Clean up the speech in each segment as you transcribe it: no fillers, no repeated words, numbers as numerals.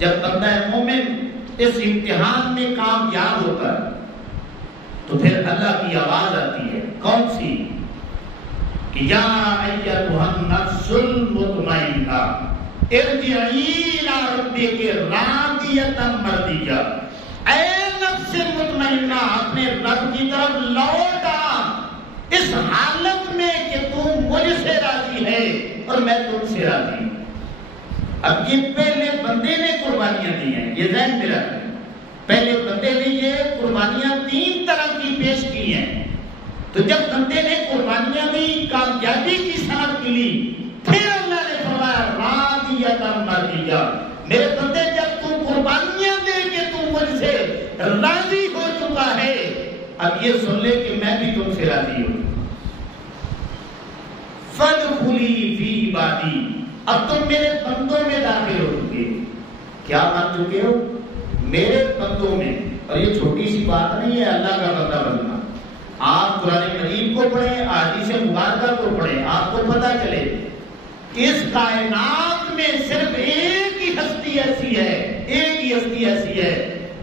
جب بندہ مومن اس امتحان میں کامیاب ہوتا ہے تو پھر اللہ کی آواز آتی ہے، کون سی؟ کہ یا ایتھا النفس المطمئنہ ارجعی الی ربک راضیۃ مرضیہ، اے نفس مطمئنہ اپنے رب کی طرف لوٹ آ اس حالت میں کہ تم مجھ سے راضی ہے اور میں تم سے راضی ہوں۔ اب یہ پہلے بندے نے قربانیاں دی ہیں، یہ ذہن میں رکھیں، پہلے بندے نے یہ قربانیاں 3 طرح کی پیش کی ہیں، تو جب بندے نے قربانیاں دی، کامیابی کی سند ملی، پھر اللہ نے فرمایا راضیۃ مرضیہ، میرے بندے جب تم قربانیاں دے کے تم مجھ سے راضی ہو چکا ہے، اب یہ سن لے کہ میں بھی تم سے راضی ہوں، فادخلی فی عبادی، اب تم میرے بندوں میں داخل ہو چکے، کیا بن چکے ہو؟ میرے بندوں میں۔ اور یہ چھوٹی سی بات نہیں ہے اللہ کا بندہ بننا، آپ قرآن مجید کو پڑھیں، احادیث مبارکہ کو پڑھیں، آپ کو پتہ چلے اس کائنات میں صرف ایک ہی ہستی ایسی ہے، ایک ہی ہستی ایسی ہے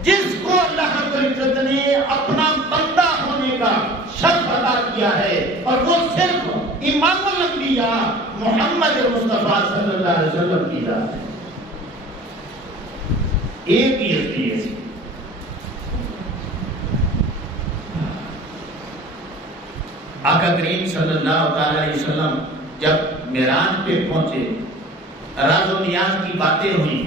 جس کو اللہ رب العزت نے اپنا بندہ ہونے کا شرف ادا کیا ہے، اور وہ صرف امام الانبیاء محمد مصطفیٰ صلی اللہ علیہ وسلم کی ذات ہے، ایک ہی ہستی ایسی۔ آقا کریم صلی اللہ علیہ وسلم جب معراج پہ پہنچے، راز و نیاز کی باتیں ہوئیں،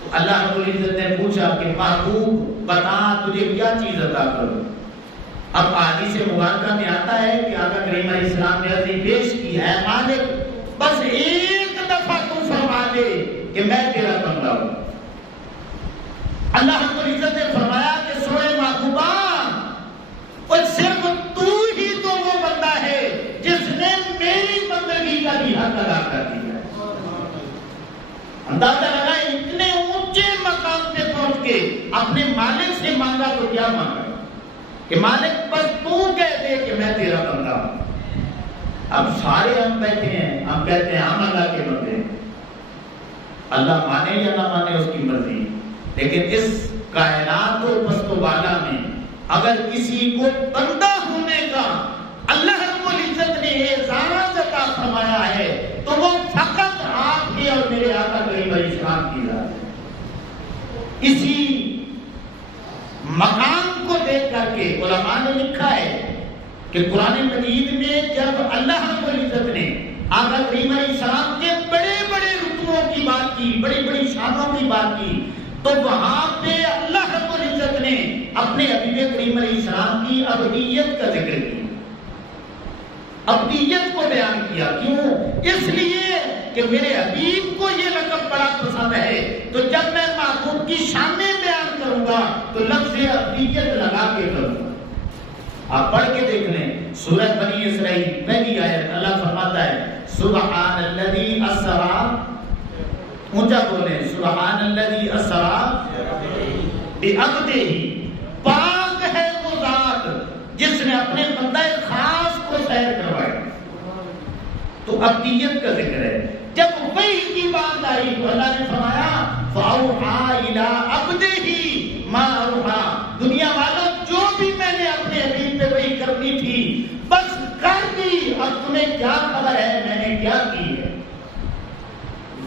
تو اللہ رب العزت نے پوچھا کہ محبوب بتا تجھے کیا چیز عطا کروں؟ اب حدیث مبارکہ میں آتا ہے کہ آقا کریم علیہ السلام نے عرض پیش کی ہے، مالک بس ایک دفعہ تو فرما دے کہ میں تیرا بندہ ہوں۔ اللہ رب العزت نے فرمایا کہ سوئے محبوبہ، اور صرف تو ہی تو وہ بندہ ہے جس نے میری بندگی کا بھی حق ادا کر دیا ہے۔ اندازہ لگا اتنے اونچے مقام پہ پہنچ کے اپنے مالک سے مانگا تو کیا مانگا کہ مالک بس تو کہہ دے کہ میں تیرا بندہ ہوں۔ اب سارے ہم بیٹھے ہیں، ہم کہتے ہیں ہم اللہ کے بندے ہیں، اللہ مانے یا نہ مانے اس کی مرضی، لیکن اس کائنات و پست و بالا میں اگر کسی کو بندہ ہونے کا اللہ رب العزت نے اعزاز عطا فرمایا ہے تو وہ فقط آپ کی اور میرے آقا کریم علیہ السلام کی ذات ہے۔ اسی مقام کو دیکھ کر کے علماء نے لکھا ہے کہ قرآن مجید میں جب اللہ رب العزت نے آقا کریم علیہ السلام کے بڑے بڑے رتبوں کی بات کی، بڑی بڑی شانوں کی بات کی، تو وہاں پہ اللہ رب العزت نے اپنے حبیب کریم علیہ السلام کی ابدیت کا ذکر کیا، ابدیت کو بیان کیا۔ کیوں؟ اس لیے کہ میرے حبیب کو یہ لقب بڑا پسند ہے، تو جب میں محبوب کی شانیں بیان کروں گا تو لفظ ابدیت لگا کے کروں گا۔ آپ پڑھ کے دیکھ لیں سورہ بنی اسرائیل پہلی آیت، اللہ فرماتا ہے سبحان الذی اسرا، اونچا بولیں سبحان الذی اسرا بعبدہ، پاک ہے وہ ذات جس نے اپنے بندہ خاص کو سیر کروایا۔ تو ابدیت کا ذکر ہے۔ جب وحی کی بات آئی تو اللہ نے فرمایا فاوحی الی عبدہ ما اوحی، دنیا والوں جو بھی میں نے اپنے حبیب پہ وحی کرنی تھی بس کر دی، اور تمہیں کیا خبر ہے میں نے کیا کی ہے۔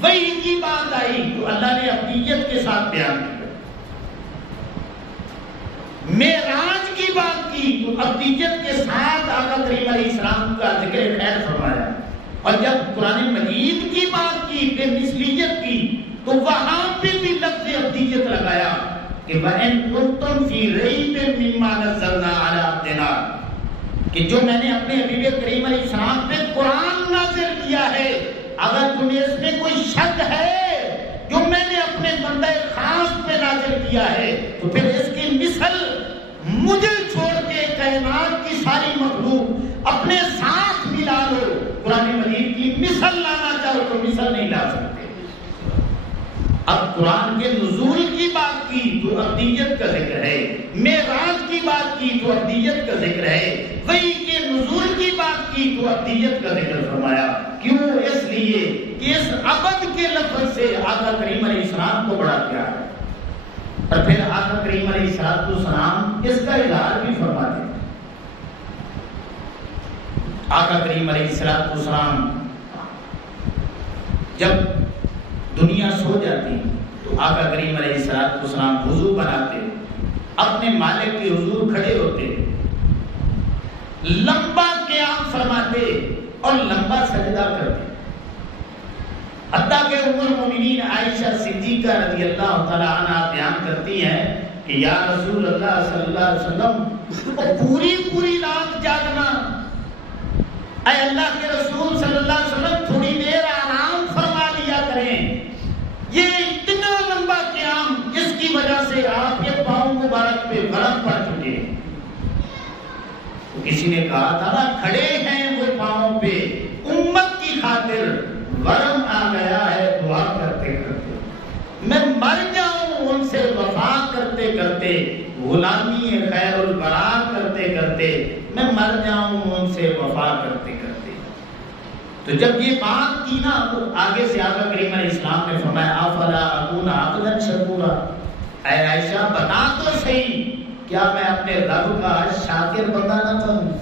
وحی کی بات آئی تو اللہ نے ابدیت کے ساتھ بیان کیا۔ معراج کی بات کی تو ابدیت کے ساتھ آقا کریم علیہ السلام کا ذکر خیر فرمایا، اور جب قرآن مجید کی بات کی بے مثلیت کی تو وہاں پہ بھی لفظ ابدیت لگایا کہ وَإِن كُنتُمْ فِي رَيْبٍ مِّمَّا نَزَّلْنَا عَلَىٰ عَبْدِنَا، کہ جو میں نے اپنے حبیب کریم علیہ السلام پہ قرآن نازل کیا ہے، اگر تمہیں اس میں کوئی شک ہے جو میں نے اپنے بندہ خاص پہ نازل کیا ہے تو پھر اس کی مثل مجھے چھوڑ کے کائنات کی ساری مخلوق اپنے ساتھ ملا لو، قرآن مجید کی مثل لانا چاہو تو مثل نہیں لا سکتے۔ اب قرآن کے نزول کی بات کی تو ابدیت کا ذکر ہے، معراج کی بات کی تو ابدیت کا ذکر ہے، وحی کے نزول کی بات کی تو ابدیت کا ذکر فرمایا کیوں؟ اس لیے کہ اس ابد کے لفظ سے آقا کریم علیہ السلام کو بڑا پیار ہے. اور پھر آقا کریم علیہ السلام اس کا اظہار بھی فرماتے ہیں. آقا کریم علیہ السلام جب دنیا سو جاتی تو آقا کریم علیہ السلام وضو بناتے، اپنے مالک کے حضور کھڑے ہوتے، لمبا قیام فرماتے اور لمبا سجدہ کرتے. حتیٰ کہ ام المومنین عائشہ صدیقہ رضی اللہ تعالی عنہ بیان کرتی ہیں کہ یا رسول اللہ صلی اللہ علیہ وسلم پوری رات جاگنا، اے اللہ کے رسول صلی اللہ علیہ وسلم تھوڑی دیر آرام فرما لیا کریں. یہ اتنا لمبا قیام جس کی وجہ سے آپ کے پاؤں مبارک پہ ورم پڑ چکے. تو کسی نے کہا تھا نا کھڑے ہیں وہ پاؤں پہ، امت کی خاطر ورم آ گیا ہے دعا کرتے کرتے، میں مر جاؤں ان سے وفا کرتے کرتے، غلامی خیر البرا کرتے کرتے میں مر جاؤں ان سے وفا کرتے کرتے. تو جب یہ بات کی نا تو آگے سے آقا کریم علیہ السلام نے فرمایا افلا اکون عبدا شکورا، اے عائشہ بتا تو صحیح کیا میں اپنے رب کا شاکر بندہ نہ بنوں؟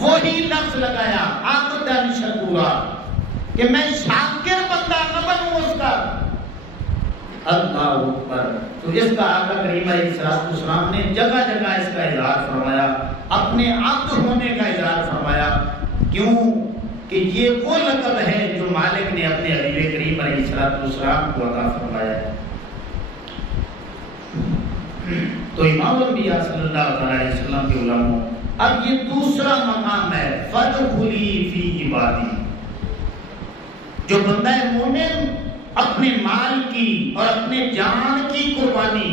وہی لفظ لگایا عبدا شکورا کہ میں شاکر بندہ نہ بنوں اس کا. اللہ اکبر. تو اس کا آقا کریم علیہ السلام نے جگہ جگہ اس کا اظہار فرمایا، اپنے عبد ہونے کا اظہار فرمایا. کیوں کہ یہ وہ لقب ہے جو مالک نے اپنے حبیب کریم علیہ السلام کو عطا فرمایا ہے. تو امام الانبیاء صلی اللہ علیہ وسلم کے علماء، اب یہ دوسرا مقام ہے فادخلی فی عبادی. جو بندہ مومن اپنے مال کی اور اپنے جان کی قربانی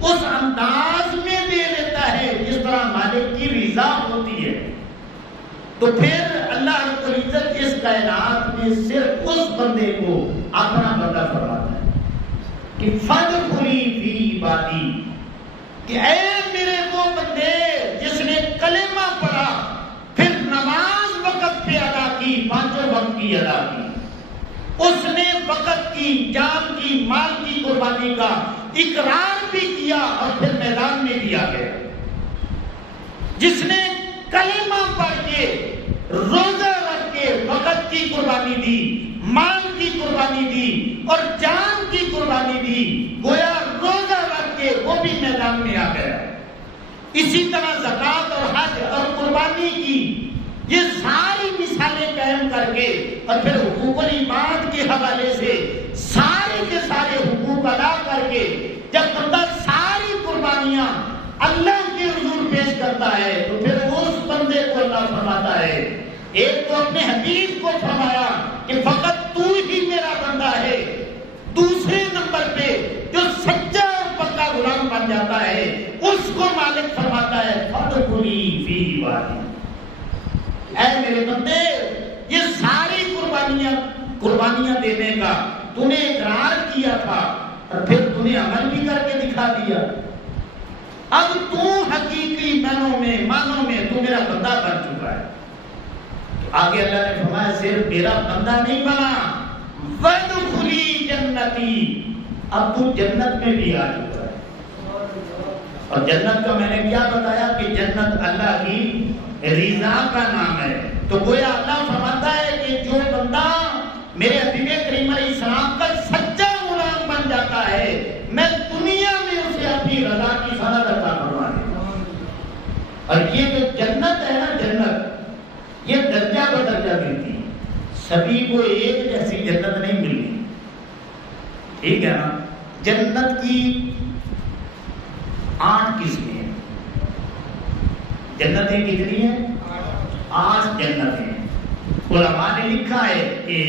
اس انداز میں دے لیتا ہے جس طرح مالک کی رضا ہوتی ہے، تو پھر اللہ رب العزت اس کائنات میں صرف اس بندے کو اپنا بندہ فرماتا ہے کہ فادخلی فی عبادی، کہ اے میرے وہ بندے جس نے کلمہ پڑھا پھر نماز وقت پہ ادا کی، پانچوں وقت کی ادا کی، اس نے وقت کی، جان کی، مال کی قربانی کا اقرار بھی کیا اور پھر میدان میں بھی آ گیا. جس نے کلمہ پڑھ کے روزہ رکھ کے وقت کی قربانی دی، مال کی قربانی دی اور جان کی قربانی دی، گویا روزہ رکھ کے وہ بھی میدان میں آ گیا. اسی طرح زکوٰۃ اور حج اور قربانی کی یہ ساری مثالیں قائم کر کے اور پھر حقوق العباد کے حوالے سے سارے کے سارے حقوق ادا کر کے جب بندہ ساری قربانیاں اللہ کے حضور پیش کرتا ہے تو پھر اس بندے کو اللہ فرماتا ہے، ایک تو اپنے حبیب کو فرمایا کہ فقط تو ہی میرا بندہ ہے، دوسرے نمبر پہ جو سچا اور پکا غلام بن جاتا ہے اس کو مالک فرماتا ہے فادخلی فی عبادی. اے میرے بندے یہ ساری قربانیاں دینے کا تو نے اقرار کیا تھا اور پھر تو نے عمل بھی کر کے دکھا دیا، اب تو حقیقی معنوں میں تو میرا بندہ بن چکا ہے. آگے اللہ نے فرمایا صرف میرا بندہ نہیں بنا، وادخلی جنتی، اب تو جنت میں بھی آ چکا ہے. اور جنت کا میں نے کیا بتایا کہ جنت اللہ کی رضا کا نام ہے. تو گویا اللہ فرماتا ہے کہ جو بندہ میرے حبیب کریم علیہ السلام کا سچا غلام بن جاتا ہے میں دنیا میں اسے اپنی رضا کی سند عطا فرما دوں. اور یہ جو جنت ہے نا، جنت یہ درجہ بدرجہ ملتی ہے، سبھی کو ایک جیسی جنت نہیں ملتی. ٹھیک ہے نا؟ جنت کی 8 قسمیں ہیں. جنتیں کتنی ہیں؟ 8 جنتیں. علماء نے لکھا ہے کہ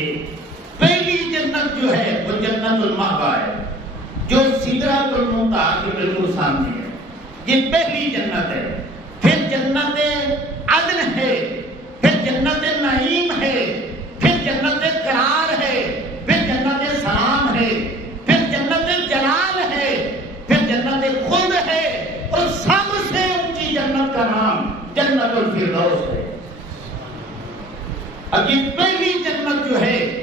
پہلی جنت جو ہے وہ جنت المأویٰ ہے جو سدرۃ المنتہیٰ کے بالکل سامنے ہے، یہ پہلی جنت ہے. پھر جنت عدن ہے، پھر جنت نعیم ہے، پھر جنت قرار ہے، پھر جنت سلام ہے، پھر جنت جلال ہے، پھر جنت خلد ہے اور سب سے اونچی جنت کا نام جنت الفردوس ہے. اب یہ پہلی جنت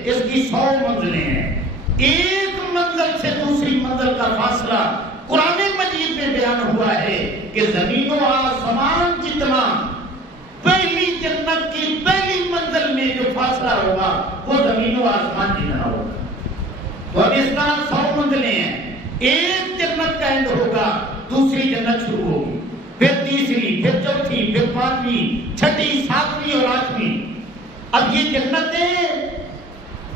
اس کی 100 منزلیں ہیں. ایک منزل سے دوسری منزل کا فاصلہ قرآن مجید میں بیان ہوا ہے کہ زمین و آسمان جتنا پہلی جنت کی پہلی منزل میں جو فاصلہ ہوگا وہ زمین و آسمان جتنا ہوگا. تو اب اس طرح 100 منزلیں ہیں. ایک جنت کا اینڈ ہوگا, دوسری جنت شروع ہوگی, پھر تیسری, پھر چوتھی, پھر 5ویں, 6ٹھی, 7ویں اور 8ویں. اب یہ جنتیں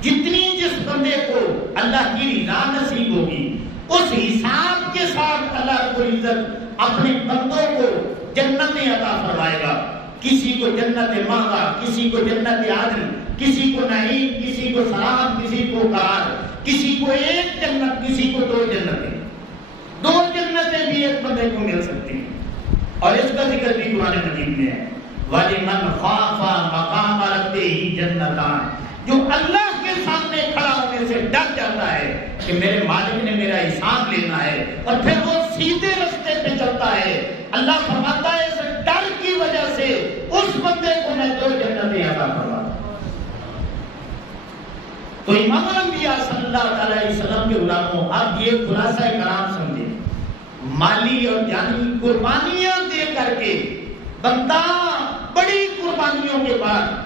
جتنی جس بندے کو اللہ کی رضا نصیب ہوگی اس حساب کے ساتھ اللہ رب العزت اپنے بندوں کو جنتیں عطا فرمائے گا. کسی کو جنت مہنگا, کسی کو جنت عادل, کسی کو نعیم, کسی کو سلام, کسی کو قرار, کسی کو ایک جنت, کسی کو 2 جنتیں. 2 جنتیں بھی ایک بندے کو مل سکتی ہیں. اور اس کا ذکر بھی قرآن مجید میں ہے. وَلِمَنْ خَافَ مَقَامَ رَبِّهِ جَنَّتَانِ, جو اللہ کے سامنے کھڑا ہونے سے ڈر جاتا ہے کہ میرے مالک نے میرا حساب لینا ہے, اور پھر وہ سیدھے رستے پہ چلتا ہے. اللہ فرماتا ہے اس ڈر کی وجہ سے اس بندے کو میں 2 جنتیں عطا فرماتا ہوں. تو امام الانبیاء صلی اللہ علیہ وسلم کے غلاموں, آپ یہ خلاصہ کلام سمجھیں. مالی اور جانی قربانیاں دے کر کے بندہ بڑی قربانیوں کے بعد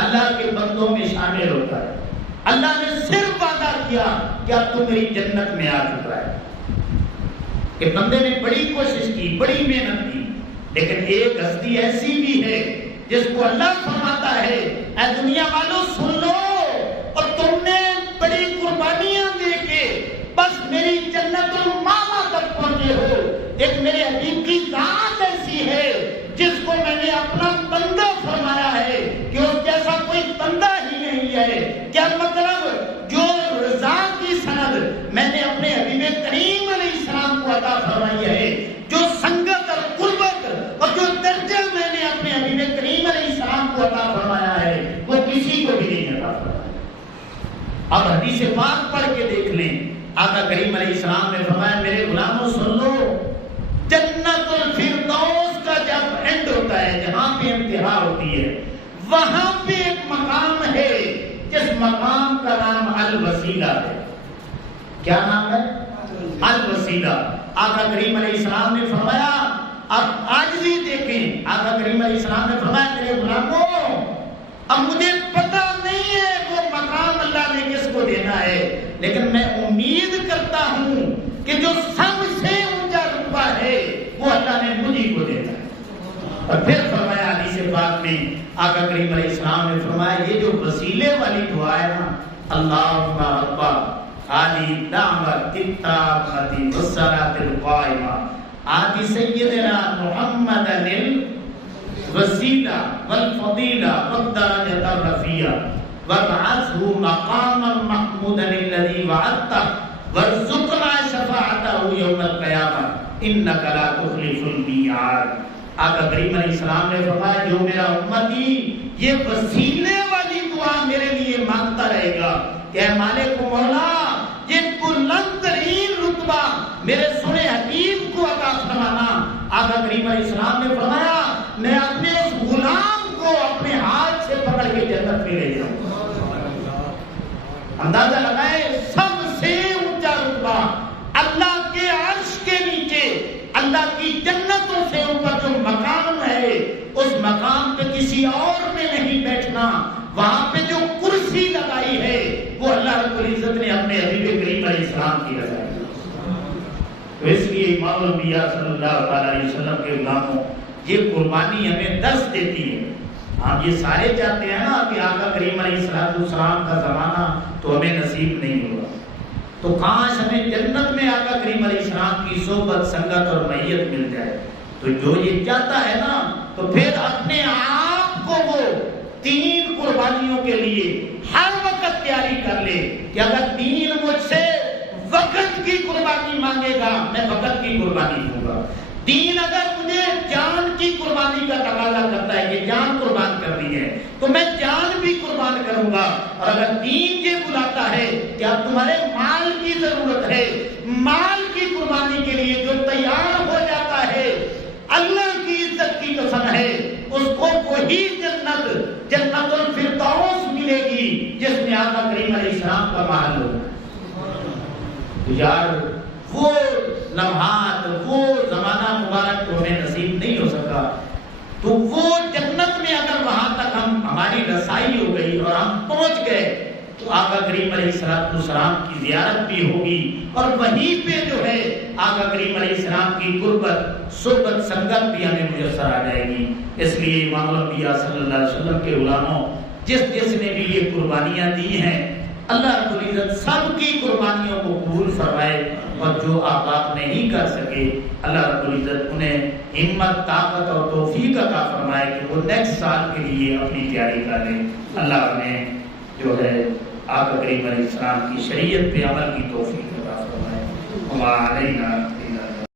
اللہ کے بندوں میں شامل ہوتا ہے. اللہ نے صرف وعدہ کیا کہ اب تو میری جنت میں آ چکا ہے. کہ بندے نے بڑی کوشش کی, بڑی محنت کی, لیکن ایک ہستی ایسی بھی ہے جس کو اللہ فرماتا ہے اے دنیا والوں سن لو, اور تم نے بڑی قربانیاں دے کے بس میری جنت الماما تک پہنچے ہو. ایک میرے حبیب کی ذات ایسی ہے جس کو میں نے اپنا بندہ فرمایا ہے کہ اس جیسا کوئی بندہ ہی نہیں ہے. کیا مطلب؟ جو رضا کی سند میں نے اپنے حبیب کریم علیہ السلام کو عطا فرمائی ہے, جو سنگت اور قربت اور جو درجہ میں نے اپنے حبیب کریم علیہ السلام کو عطا فرمایا ہے وہ کسی کو بھی نہیں عطا فرمایا. اب حدیث پاک پڑھ کے دیکھ لیں. آقا کریم علیہ السلام نے فرمایا میرے غلاموں سن لو, جنت الفردوس کا جب اینڈ ہوتا ہے, جہاں پہ انتہا ہوتی ہے, وہاں پہ ایک مقام ہے جس مقام کا نام الوسیلہ ہے. کیا نام ہے؟ الوسیلہ. آقا کریم علیہ السلام نے فرمایا, اب آج بھی دیکھیں, آقا کریم علیہ السلام نے فرمایا میرے غلاموں اب مجھے پتہ نہیں ہے وہ مقام اللہ نے کس کو دینا ہے, لیکن میں امید کرتا ہوں کہ جو سب سے اونچا رتبہ ہے وہ اللہ نے مجھے کو دینا ہے. اور پھر فرمایا حدیث پاک میں آقا کریم علیہ السلام نے فرمایا یہ جو وسیلے والی دعا ہے نا, اللہم رب علی دعوت التامۃ والصلاۃ القائمہ آتی سیدنا محمد الوسیلہ والفضیلہ والدرجۃ الرفیعہ وابعثہ مقاما محمودا الذی وعدتہ وارزقنا شفاعتہ یوم القیامہ انک لا تخلف المیعاد. آقا کریم علیہ السلام نے فرمایا جو میرا امتی یہ وسیلے والی دعا میرے لیے مانگتا رہے گا کہ اے مالک و مولا یہ بلند ترین رتبہ میرے سنے حبیب کو عطا فرمانا. آقا کریم علیہ السلام نے فرمایا میں اپنے اس غلام کو اپنے ہاتھ سے پکڑ کے جنت میں لے جاؤں. اندازہ لگائے سب سے اونچا رتبہ اللہ کے عرش کے نیچے, اللہ کی جنتوں سے اوپر جو مقام ہے اس مقام پہ کسی اور نے نہیں بیٹھنا. وہاں پہ جو کرسی لگائی ہے وہ اللہ رب العزت نے اپنے حبیب کریم علیہ السلام کی لگائی. تو اس لیے امام الانبیاء صلی اللہ علیہ وسلم کے غلاموں یہ قربانی ہمیں درس دیتی ہے. ہم یہ سارے چاہتے ہیں نا کہ آقا کریم علیہ السلام کا زمانہ تو ہمیں نصیب نہیں ہوگا, تو کاش ہمیں جنت میں آقا کریم علیہ السلام کی صحبت, سنگت اور معیت مل جائے. تو جو یہ چاہتا ہے نا تو پھر اپنے آپ کو وہ 3 قربانیوں کے لیے ہر وقت تیاری کر لے کہ اگر 3 مجھ سے وقت کی قربانی مانگے گا میں وقت کی قربانی دوں گا. 3 اگر مجھے جان کی قربانی کا تقاضا کرتا ہے کہ جان قربان کرنی ہے تو میں جان بھی قربان کروں گا. اور اگر 3 یہ بلاتا ہے کہ اب تمہارے مال کی ضرورت ہے, مال کی قربانی کے لیے جو تیار ہو جاتا ہے اللہ کی عزت کی قسم ہے اس کو وہی جنت الفردوس ملے گی جس میں آقا کریم تو یار وہ لمحات، وہ زمانہ مبارک تو ہمیں نصیب نہیں ہو سکا، تو وہ جنت میں اگر وہاں تک ہماری رسائی ہو گئی اور ہم پہنچ گئے تو آقا کریم علیہ السلام کی زیارت بھی ہوگی، اور وہیں پہ جو ہے آقا کریم علیہ السلام کی قربت، صحبت، سنگت بھی ہمیں میسر آ جائے گی۔ اس لیے امام الانبیاء صلی اللہ علیہ وسلم کے غلاموں، جس نے بھی یہ قربانیاں دی ہیں، اللہ رب العزت سب کی قربانیوں کو قبول فرمائے، اور جو آپ نہیں کر سکے اللہ رب العزت انہیں ہمت، طاقت اور توفیق عطا فرمائے کہ وہ نیکسٹ سال کے لیے اپنی تیاری کر لیں۔ اللہ انہیں جو ہے آقا کریم علیہ السلام کی شریعت پہ عمل کی توفیق عطا فرمائے۔ وما علینا